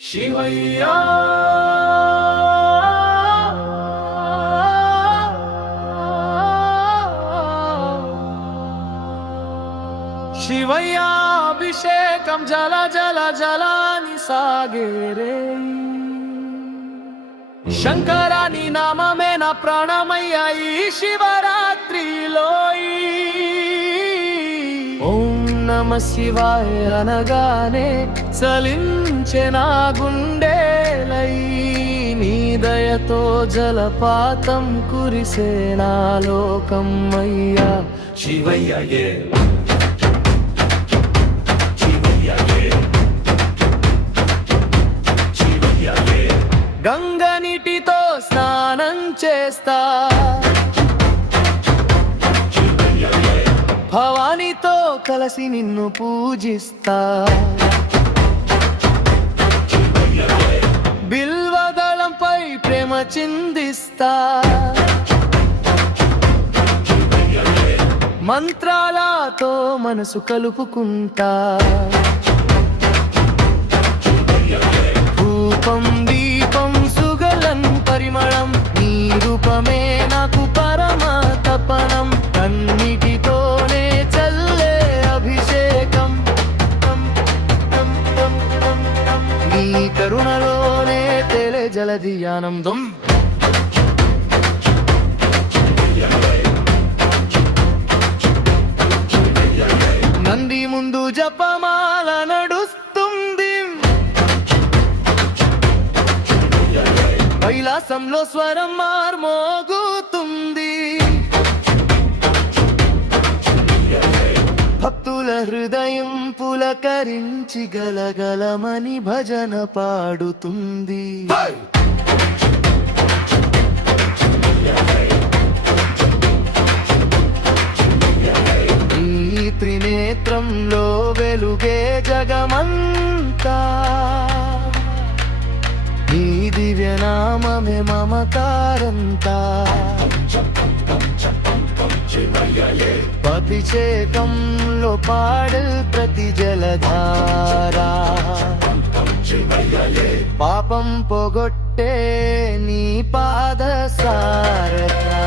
శివయ్య శివయ్య అభిషేకం జల జల జలాని సాగేరే శంకరాని నామమే నా ప్రాణమయ్య ఈ శివరాత్రిలో ఓం నమ శివాయ అనగానే చలించె నా గుండెలై నీ దయతో జలపాతం కురిసే నా లోకం అయ్యా శివయ్యయే గంగ నీటితో స్నానం చేస్తా భవానితో కలిసి నిన్ను పూజిస్తా బిల్వదళంపై ప్రేమ చిందిస్తా మంత్రాలతో మనసు కలుపుకుంటా రూపం దీపం సుగలం పరిమళం నీ రూపమే నాకు పరమ తపనం కన్నిటితోనే చల్లే అభిషేకం నీ కరుణలోనే తెలే జలది ఆనందం నంది ముందు జపమాల నడుస్తుంది కైలాసంలో స్వరం మార్మోగుతుంది భక్తుల హృదయం పులకరించి గలగలమని భజన పాడుతుంది ఈ త్రినేత్రంలో వెలుగే జగమంతా నీ దివ్యనామమే మమకారంతా అభిషేకంలో పాడు ప్రతి జలధారా పాపం పోగొట్టే నీ పాద సారథా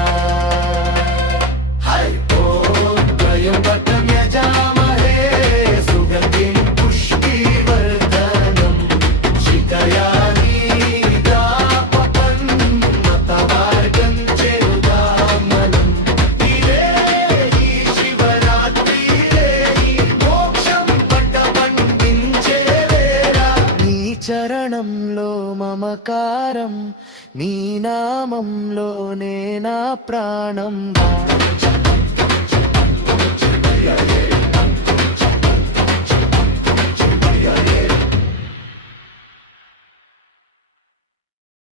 చరణంలో మమకారం నీ నామంలోనే నా ప్రాణం